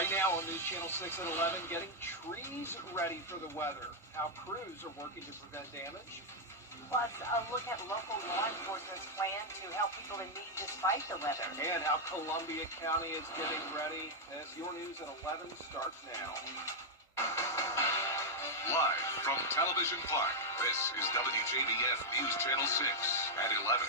Right now on News Channel 6 at 11, getting trees ready for the weather. How crews are working to prevent damage. Plus, a look at local law enforcement's plan to help people in need despite the weather. And how Columbia County is getting ready as your news at 11 starts now. Live from Television Park, this is WJBF News Channel 6 at 11.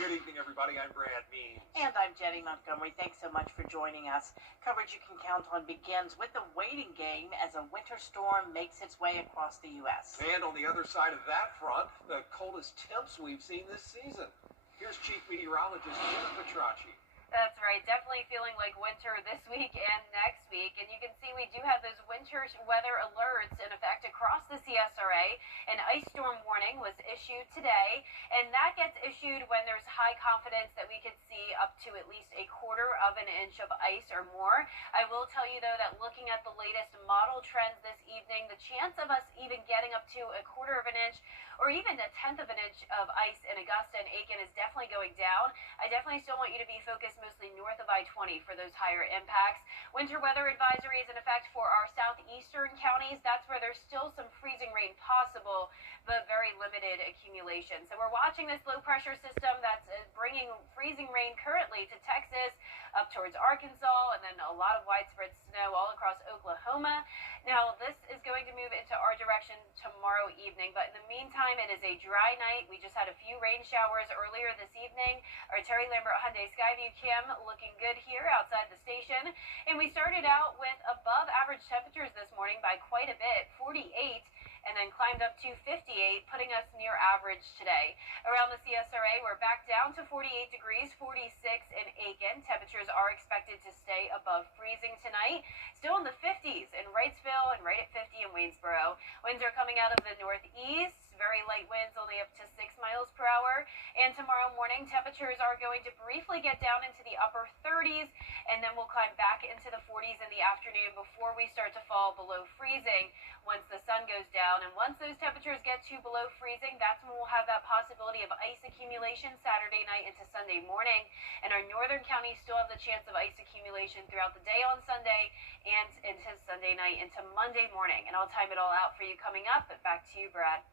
Good evening, everybody. I'm Brad Means. And I'm Jenny Montgomery. Thanks so much for joining us. Coverage you can count on begins with the waiting game as a winter storm makes its way across the U.S. And on the other side of that front, the coldest temps we've seen this season. Here's Chief Meteorologist Jim Petracci. That's right. Definitely feeling like winter this week and next week. And you can see we do have those winter weather alerts in effect across the CSRA. An ice storm warning was issued today, and that gets issued when there's high confidence that we could see up to at least a quarter of an inch of ice or more. I will tell you, though, that looking at the latest model trends this evening, the chance of us even getting up to a quarter of an inch or even a tenth of an inch of ice in Augusta and Aiken is definitely going down. I definitely still want you to be focused mostly north of I-20 for those higher impacts. Winter weather advisory is in effect for our southeastern counties. That's where there's still some freezing rain possible, but very limited accumulation. So we're watching this low pressure system that's bringing freezing rain currently to Texas, up towards Arkansas, and then a lot of widespread snow all across Oklahoma. Now, this is going to move into our direction tomorrow evening, but in the meantime, it is a dry night. We just had a few rain showers earlier this evening. Our Terry Lambert Hyundai Skyview cam looking good here outside the station. And we started out with above average temperatures this morning by quite a bit, 48, and then climbed up to 58, putting us near average today. Around the CSRA, we're back down to 48 degrees, 46 in Aiken. Temperatures are expected to stay above freezing tonight. Still in the 50s in Wrightsville and right at 50 in Waynesboro. Winds are coming out of the northeast. Very light winds, only up to 6 miles per hour. And tomorrow morning, temperatures are going to briefly get down into the upper 30s, and then we'll climb back into the 40s in the afternoon before we start to fall below freezing once the sun goes down. And once those temperatures get to below freezing, that's when we'll have that possibility of ice accumulation Saturday night into Sunday morning. And our northern counties still have the chance of ice accumulation throughout the day on Sunday and into Sunday night into Monday morning. And I'll time it all out for you coming up. But back to you, Brad.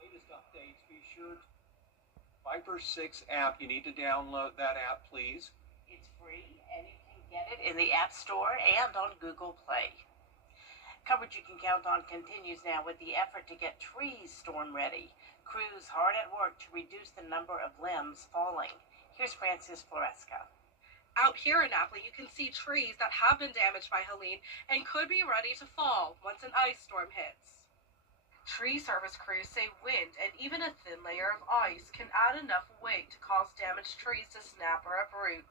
Latest updates, be sure to Viper 6 app. You need to download that app, please. It's free, and you can get it in the App Store and on Google Play. Coverage you can count on continues now with the effort to get trees storm ready. Crews hard at work to reduce the number of limbs falling. Here's Frances Floresca. Out here in Napoli, you can see trees that have been damaged by Helene and could be ready to fall once an ice storm hits. Tree service crews say wind and even a thin layer of ice can add enough weight to cause damaged trees to snap or uproot.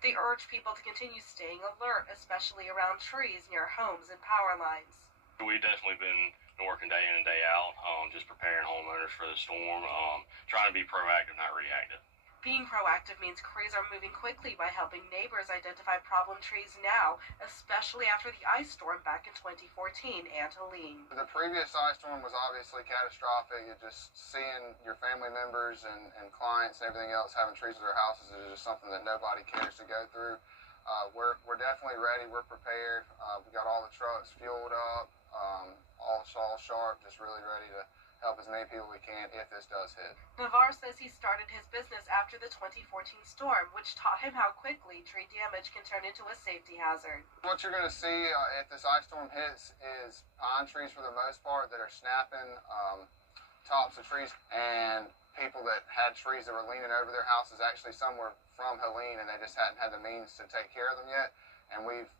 They urge people to continue staying alert, especially around trees near homes and power lines. We've definitely been working day in and day out, just preparing homeowners for the storm, trying to be proactive, not reactive. Being proactive means crews are moving quickly by helping neighbors identify problem trees now, especially after the ice storm back in 2014 and Helene. The previous ice storm was obviously catastrophic. Just seeing your family members and clients and everything else having trees at their houses is just something that nobody cares to go through. We're definitely ready. We're prepared. We got all the trucks fueled up, all sharp, just really ready to help as many people we can if this does hit. Navarre says he started his business after the 2014 storm, which taught him how quickly tree damage can turn into a safety hazard. What you're going to see if this ice storm hits is pine trees for the most part that are snapping, tops of trees, and people that had trees that were leaning over their houses. Actually, some were from Helene and they just hadn't had the means to take care of them yet, and we've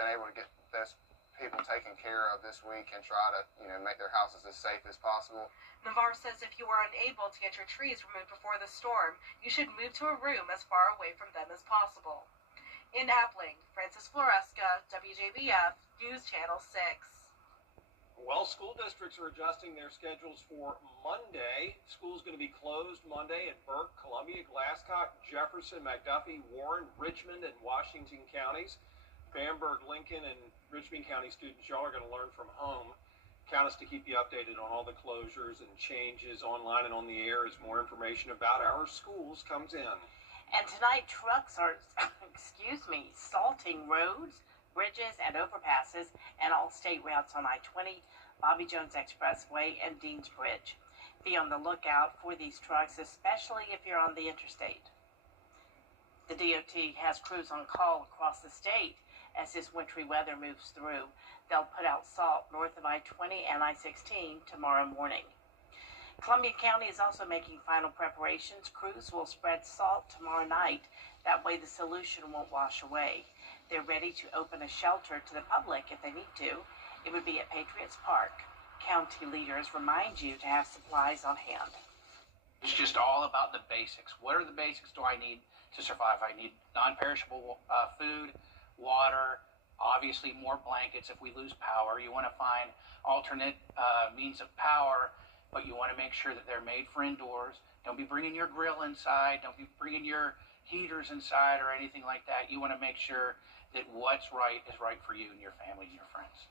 been able to get those people taken care of this week and try to, make their houses as safe as possible. Navarre says if you are unable to get your trees removed before the storm, you should move to a room as far away from them as possible. In Appling, Frances Floresca, WJBF, News Channel 6. Well, school districts are adjusting their schedules for Monday. School's going to be closed Monday in Burke, Columbia, Glasscock, Jefferson, McDuffie, Warren, Richmond, and Washington counties. Bamberg, Lincoln, and Richmond County students, y'all are going to learn from home. Count us to keep you updated on all the closures and changes online and on the air as more information about our schools comes in. And tonight, trucks are, salting roads, bridges, and overpasses, and all state routes on I-20, Bobby Jones Expressway, and Dean's Bridge. Be on the lookout for these trucks, especially if you're on the interstate. The DOT has crews on call across the state as this wintry weather moves through. They'll put out salt north of I-20 and I-16 tomorrow morning. Columbia County is also making final preparations. Crews will spread salt tomorrow night. That way the solution won't wash away. They're ready to open a shelter to the public if they need to. It would be at Patriots Park. County leaders remind you to have supplies on hand. It's just all about the basics. What are the basics do I need to survive? I need non-perishable food, water, obviously more blankets if we lose power. You want to find alternate means of power, but you want to make sure that they're made for indoors. Don't be bringing your grill inside. Don't be bringing your heaters inside or anything like that. You want to make sure that what's right is right for you and your family and your friends.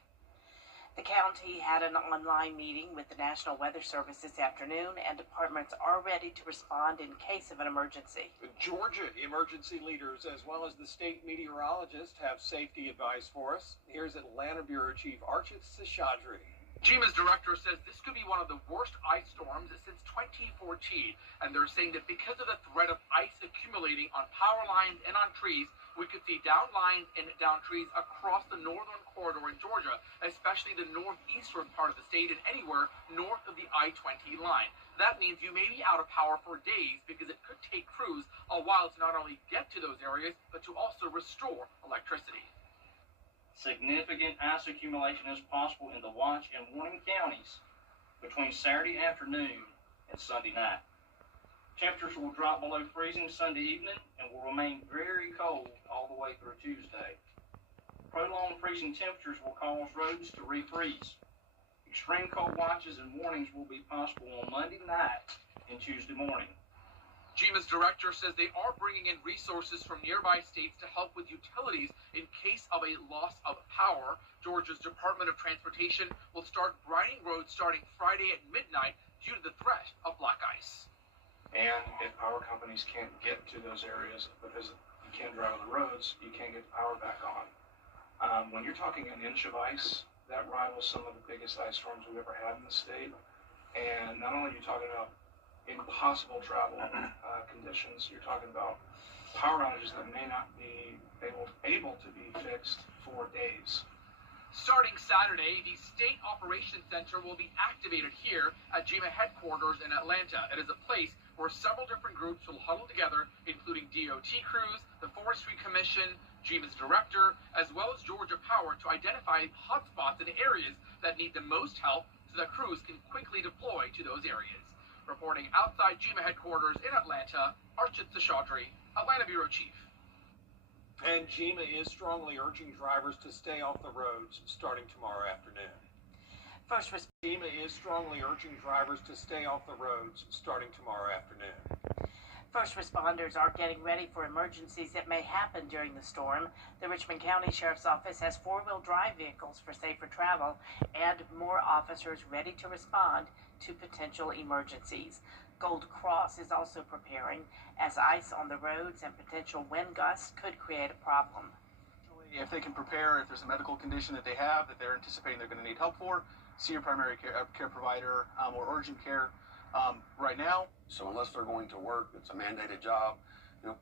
The county had an online meeting with the National Weather Service this afternoon, and departments are ready to respond in case of an emergency. Georgia emergency leaders as well as the state meteorologist have safety advice for us. Here's Atlanta Bureau Chief Archit Seshadri. GMA's director says this could be one of the worst ice storms since 2014, and they're saying that because of the threat of ice accumulating on power lines and on trees, we could see down lines and down trees across the northern corridor in Georgia, especially the northeastern part of the state and anywhere north of the I-20 line. That means you may be out of power for days because it could take crews a while to not only get to those areas, but to also restore electricity. Significant ice accumulation is possible in the Watch and Warning counties between Saturday afternoon and Sunday night. Temperatures will drop below freezing Sunday evening and will remain very cold all the way through Tuesday. Prolonged freezing temperatures will cause roads to refreeze. Extreme cold watches and warnings will be possible on Monday night and Tuesday morning. GMA's director says they are bringing in resources from nearby states to help with utilities in case of a loss of power. Georgia's Department of Transportation will start brining roads starting Friday at midnight due to the threat of black ice. And if power companies can't get to those areas because you can't drive on the roads, you can't get the power back on. When you're talking an inch of ice, that rivals some of the biggest ice storms we've ever had in the state. And not only are you talking about impossible travel conditions, you're talking about power outages that may not be able to be fixed for days. Starting Saturday, the State Operations Center will be activated here at GMA headquarters in Atlanta. It is a place where several different groups will huddle together, including DOT crews, the Forestry Commission, GMA's director, as well as Georgia Power, to identify hotspots in areas that need the most help so that crews can quickly deploy to those areas. Reporting outside GMA headquarters in Atlanta, Archit Seshadri, Atlanta Bureau Chief. And GMA is strongly urging drivers to stay off the roads starting tomorrow afternoon. GMA is strongly urging drivers to stay off the roads starting tomorrow afternoon. First responders are getting ready for emergencies that may happen during the storm. The Richmond County Sheriff's Office has four-wheel drive vehicles for safer travel and more officers ready to respond to potential emergencies. Gold Cross is also preparing as ice on the roads and potential wind gusts could create a problem. If they can prepare, if there's a medical condition that they have that they're anticipating they're going to need help for, see your primary care provider or urgent care right now. So unless they're going to work, it's a mandated job,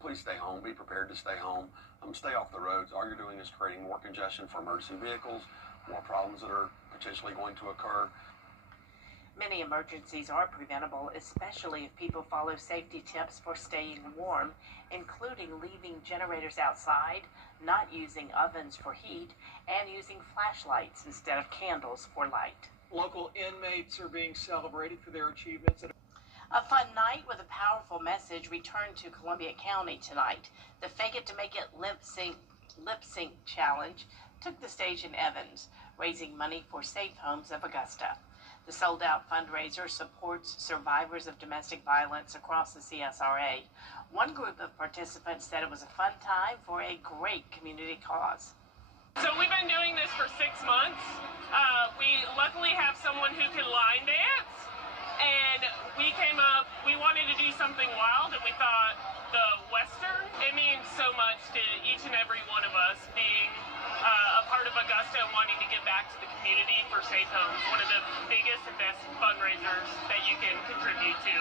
please stay home, be prepared to stay home, stay off the roads. All you're doing is creating more congestion for emergency vehicles, more problems that are potentially going to occur. Many emergencies are preventable, especially if people follow safety tips for staying warm, including leaving generators outside, not using ovens for heat, and using flashlights instead of candles for light. Local inmates are being celebrated for their achievements. A fun night with a powerful message returned to Columbia County tonight. The Fake It to Make It lip sync challenge took the stage in Evans, raising money for Safe Homes of Augusta. The sold-out fundraiser supports survivors of domestic violence across the CSRA. One group of participants said it was a fun time for a great community cause. So we've been doing this for 6 months. We luckily have someone who can line dance, and we wanted to do something wild, and we thought the Western, it means so much to each and every one of us being a part of Augusta and wanting to give back to the community for Safe Homes, one of the biggest and best fundraisers that you can contribute to.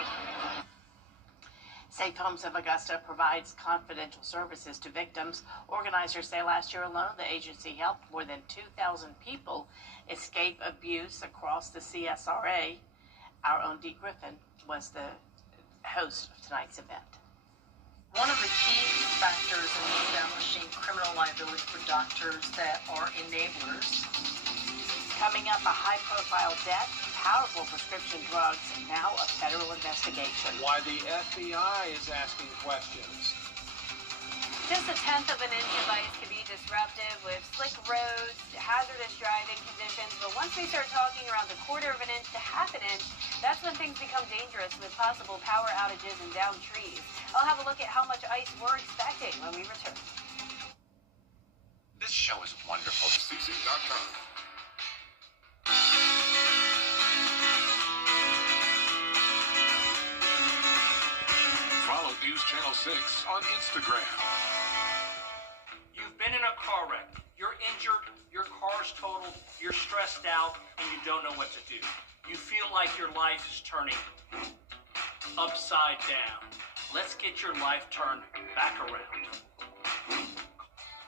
Safe Homes of Augusta provides confidential services to victims. Organizers say last year alone, the agency helped more than 2,000 people escape abuse across the CSRA. Our own Dee Griffin was the host of tonight's event. One of the key factors in establishing criminal liability for doctors that are enablers. Coming up, a high-profile death, powerful prescription drugs, now a federal investigation. Why the FBI is asking questions. Just a tenth of an inch of ice can be disruptive with slick roads, hazardous driving conditions, but once we start talking around a quarter of an inch to half an inch, that's when things become dangerous with possible power outages and downed trees. I'll have a look at how much ice we're expecting when we return. This show is wonderful. CC.com. Follow News Channel 6 on Instagram. You've been in a car wreck. You're injured, your car's totaled, you're stressed out, and you don't know what to do. You feel like your life is turning upside down. Let's get your life turned back around.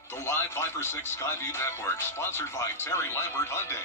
The Live 5-for-6 Skyview Network, sponsored by Terry Lambert Hyundai.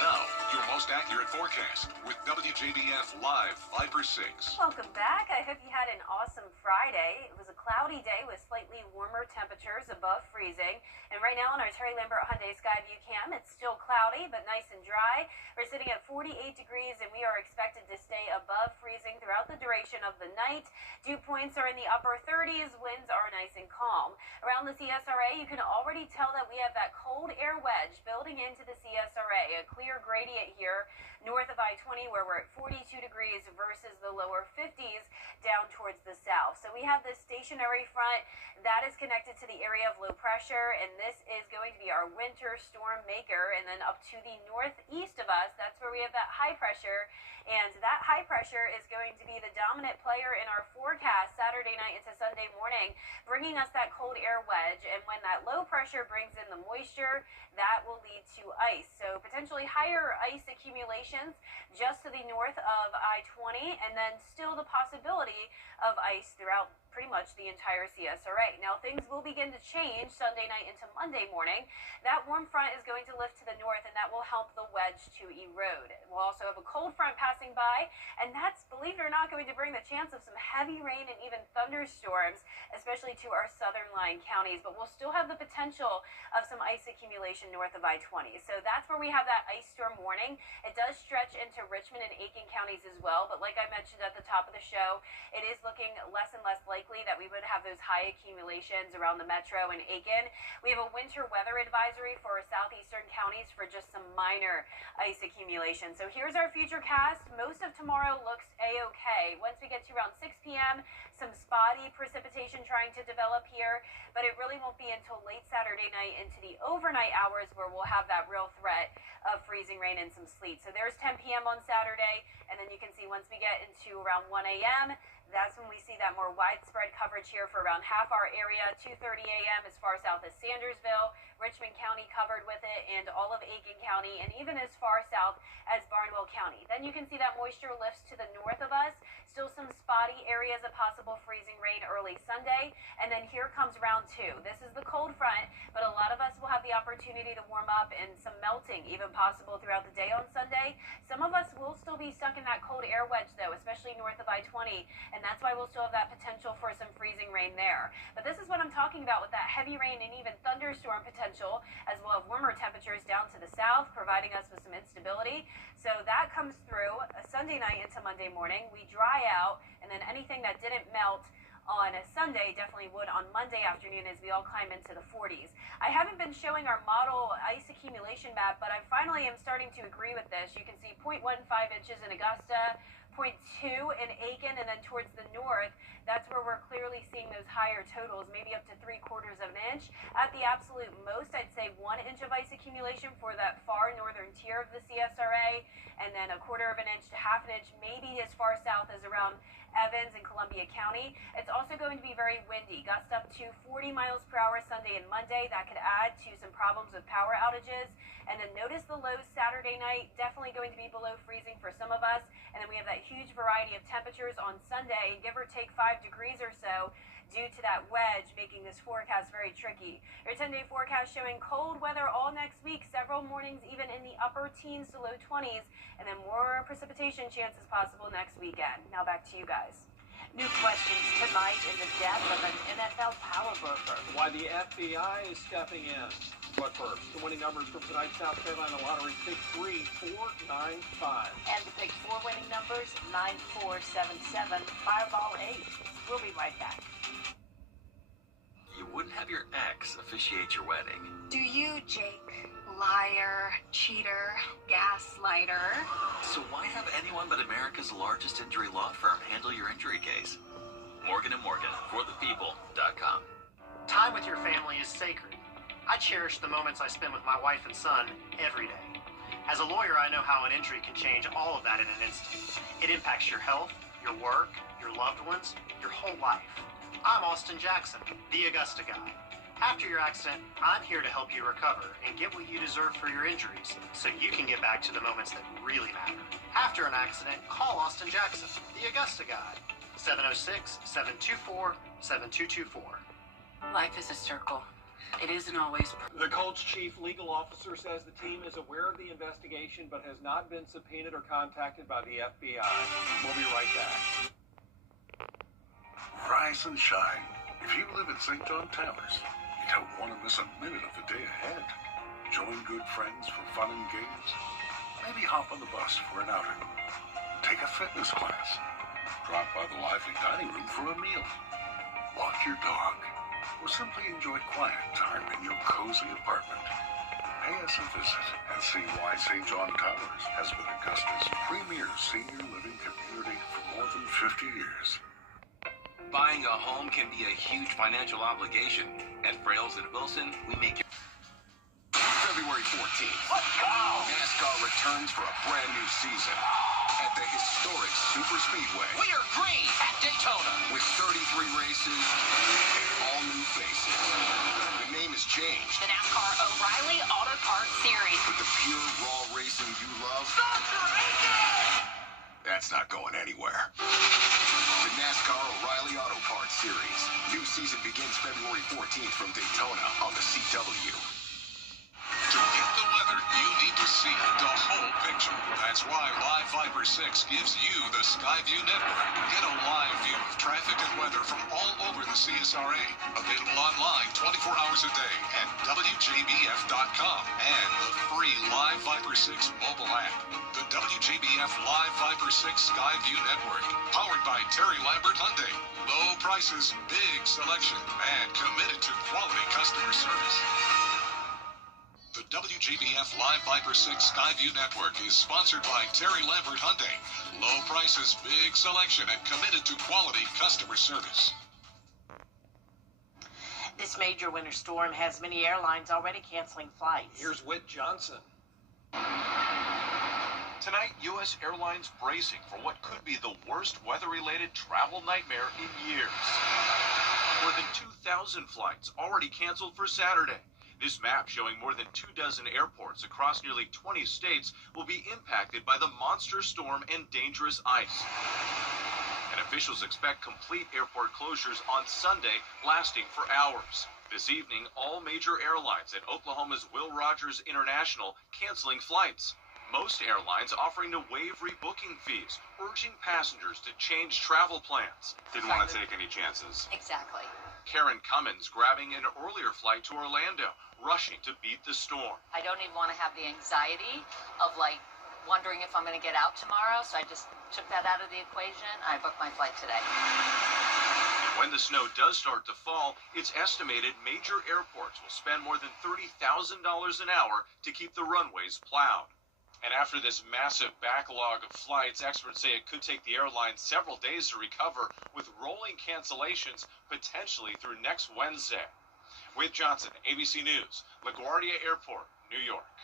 Now, your most accurate forecast with WJBF Live 5-for-6. Welcome back. I hope you had an awesome Friday. It was a cloudy day with slightly warmer temperatures above freezing. And right now on our Terry Lambert Hyundai Skyview cam, it's still cloudy but nice and dry. We're sitting at 48 degrees and we are expected to stay above freezing throughout the duration of the night. Dew points are in the upper 30s. Winds are nice and calm. Around the CSRA, you can already tell that we have that cold air wedge building into the CSRA. A clear gradient here north of I-20 where we're at 42 degrees versus the lower 50s down towards the south. So we have this stationary front that is connected to the area of low pressure, and this is going to be our winter storm maker. And then up to the northeast of us, that's where we have that high pressure, and that high pressure is going to be the dominant player in our forecast Saturday night into Sunday morning, bringing us that cold air wedge. And when that low pressure brings in the moisture, that will lead to ice. So potentially higher ice accumulations just to the north of I-20, and then still the possibility of ice throughout pretty much the entire CSRA. Now things will begin to change Sunday night into Monday morning. That warm front is going to lift to the north, and that will help the wedge to erode. We'll also have a cold front passing by, and that's, believe it or not, going to bring the chance of some heavy rain and even thunderstorms, especially to our southern lying counties. But we'll still have the potential of some ice accumulation north of I-20. So that's where we have that ice storm warning. It does stretch into Richmond and Aiken counties as well, but like I mentioned at the top of the show, it is looking less and less likely that we would have those high accumulations around the metro and Aiken. We have a winter weather advisory for our southeastern counties for just some minor ice accumulation. So here's our future cast. Most of tomorrow looks a-okay. Once we get to around 6 p.m., some spotty precipitation trying to develop here, but it really won't be until late Saturday night into the overnight hours where we'll have that real threat of freezing rain and some sleet. So there's 10 p.m. on Saturday, and then you can see once we get into around 1 a.m., that's when we see that more widespread coverage here for around half our area. 2:30 a.m. as far south as Sandersville, Richmond County covered with it, and all of Aiken County, and even as far south as Barnwell County. Then you can see that moisture lifts to the north of us. Still some spotty areas of possible freezing rain early Sunday. And then here comes round two. This is the cold front, but a lot of us will have the opportunity to warm up and some melting even possible throughout the day on Sunday. Some of us will still be stuck in that cold air wedge though, especially north of I-20. And that's why we'll still have that potential for some freezing rain there. But this is what I'm talking about with that heavy rain and even thunderstorm potential, as well as warmer temperatures down to the south, providing us with some instability. So that comes through a Sunday night into Monday morning. We dry out, and then anything that didn't melt on a Sunday definitely would on Monday afternoon as we all climb into the 40s. I haven't been showing our model ice accumulation map, but I finally am starting to agree with this. You can see 0.15 inches in Augusta, 0.2 in Aiken, and then towards the north, that's where we're clearly seeing those higher totals, maybe up to 3/4 3/4 of an inch. At the absolute most, I'd say 1 inch of ice accumulation for that far northern tier of the CSRA, and then 1/4 of an inch to 1/2 an inch, maybe as far south as around Evans and Columbia County. It's also going to be very windy, gusts up to 40 miles per hour Sunday and Monday. That could add to some problems with power outages. And then notice the lows Saturday night, definitely going to be below freezing for some of us. And then we have that huge variety of temperatures on Sunday, give or take 5 degrees or so, due to that wedge, making this forecast very tricky. Your 10-day forecast showing cold weather all next week, several mornings even in the upper teens to low 20s, and then more precipitation chances possible next weekend. Now back to you guys. New questions tonight in the death of an NFL power broker. Why the FBI is stepping in. But first, the winning numbers from tonight's South Carolina Lottery, pick 3, 4, 9, 5. And the pick 4 winning numbers, 9, 4, 7, 7, Fireball 8. We'll be right back. You wouldn't have your ex officiate your wedding. Do you, Jake? Liar, cheater, gaslighter. So why have anyone but America's largest injury law firm handle your injury case? Morgan & Morgan, forthepeople.com. Time with your family is sacred. I cherish the moments I spend with my wife and son every day. As a lawyer, I know how an injury can change all of that in an instant. It impacts your health, your work, your loved ones, your whole life. I'm Austin Jackson, the Augusta guy. After your accident, I'm here to help you recover and get what you deserve for your injuries so you can get back to the moments that really matter. After an accident, call Austin Jackson, the Augusta guy. 706-724-7224. Life is a circle. It isn't always. The Colts chief legal officer says the team is aware of the investigation but has not been subpoenaed or contacted by the FBI. We'll be right back. Rise and shine. If you live in St. John Towers, you don't want to miss a minute of the day ahead. Join good friends for fun and games. Maybe hop on the bus for an outing. Take a fitness class. Drop by the lively dining room for a meal. Walk your dog. Or simply enjoy quiet time in your cozy apartment. Pay us a visit and see why St. John Towers has been Augusta's premier senior living community for more than 50 years. Buying a home can be a huge financial obligation. At Frails and Wilson, we make it. February 14th, let's go! NASCAR returns for a brand new season at the historic Super Speedway. We are green at Daytona. With 33 races and all new faces. The name has changed. The NASCAR O'Reilly Auto Parts Series. With the pure, raw racing you love. That's not going anywhere. The NASCAR O'Reilly Auto Parts Series. New season begins February 14th from Daytona on the CW. To get the weather, you need to see the whole picture. That's why Live Viper 6 gives you the Skyview network. Get a live view of traffic and weather from all over the CSRA. Available online 24 hours a day at WJBF.com and the free Live Viper 6 mobile app. The WJBF Live Viper 6 Skyview network. Powered by Terry Lambert Hyundai. Low prices, big selection, and committed to quality customer service. The WJBF Live Viper 6 Skyview Network is sponsored by Terry Lambert Hyundai. Low prices, big selection, and committed to quality customer service. This major winter storm has many airlines already canceling flights. Here's Whit Johnson. Tonight, U.S. Airlines bracing for what could be the worst weather-related travel nightmare in years. More than 2,000 flights already canceled for Saturday. This map showing more than 24 airports across nearly 20 states will be impacted by the monster storm and dangerous ice. And officials expect complete airport closures on Sunday, lasting for hours. This evening, all major airlines and Oklahoma's Will Rogers International canceling flights. Most airlines offering to waive rebooking fees, urging passengers to change travel plans. Didn't want to take any chances. Exactly. Karen Cummins grabbing an earlier flight to Orlando, rushing to beat the storm. I don't even want to have the anxiety of wondering if I'm going to get out tomorrow, so I just took that out of the equation. I booked my flight today. And when the snow does start to fall, it's estimated major airports will spend more than $30,000 an hour to keep the runways plowed. And after this massive backlog of flights, experts say it could take the airline several days to recover, with rolling cancellations potentially through next Wednesday. With Johnson, ABC News, LaGuardia Airport, New York.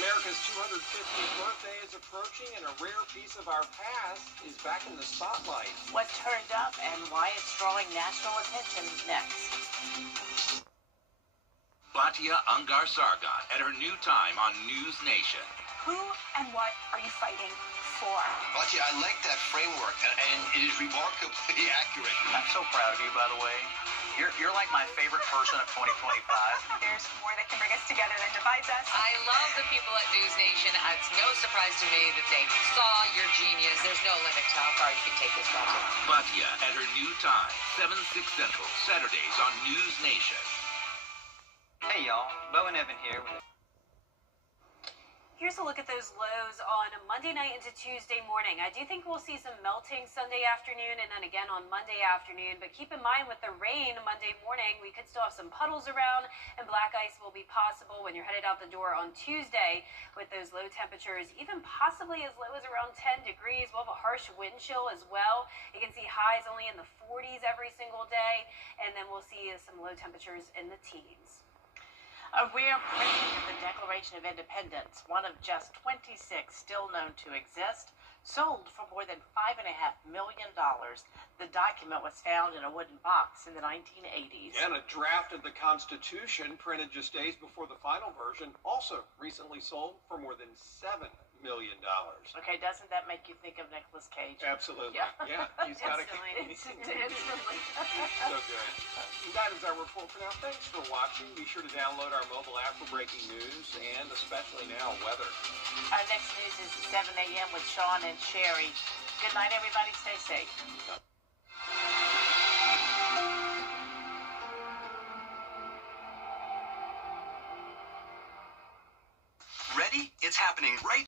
America's 250th birthday is approaching, and a rare piece of our past is back in the spotlight. What turned up and why it's drawing national attention next. Batya Ungar Sargon at her new time on News Nation. Who and what are you fighting for? Batya, I like that framework, and it is remarkably accurate. I'm so proud of you, by the way. You're like my favorite person of 2025. There's more that can bring us together than divides us. I love the people at News Nation. It's no surprise to me that they saw your genius. There's no limit to how far you can take this project. Batya at her new time, 7, 6 Central, Saturdays on News Nation. Hey, y'all. Bo and Evan here with Here's a look at those lows on Monday night into Tuesday morning. I do think we'll see some melting Sunday afternoon and then again on Monday afternoon. But keep in mind with the rain Monday morning, we could still have some puddles around and black ice will be possible when you're headed out the door on Tuesday with those low temperatures, even possibly as low as around 10 degrees. We'll have a harsh wind chill as well. You can see highs only in the 40s every single day. And then we'll see some low temperatures in the teens. A rare printing of the Declaration of Independence, one of just 26 still known to exist, sold for more than $5.5 million. The document was found in a wooden box in the 1980s. And a draft of the Constitution, printed just days before the final version, also recently sold for more than $7 million. Okay, doesn't that make you think of Nicolas Cage? Absolutely. Yeah, He's got a instantly. So good. That is our report for now. Thanks for watching. Be sure to download our mobile app for breaking news and especially now weather. Our next news is 7 a.m. with Sean and Sherry. Good night, everybody. Stay safe. Ready? It's happening right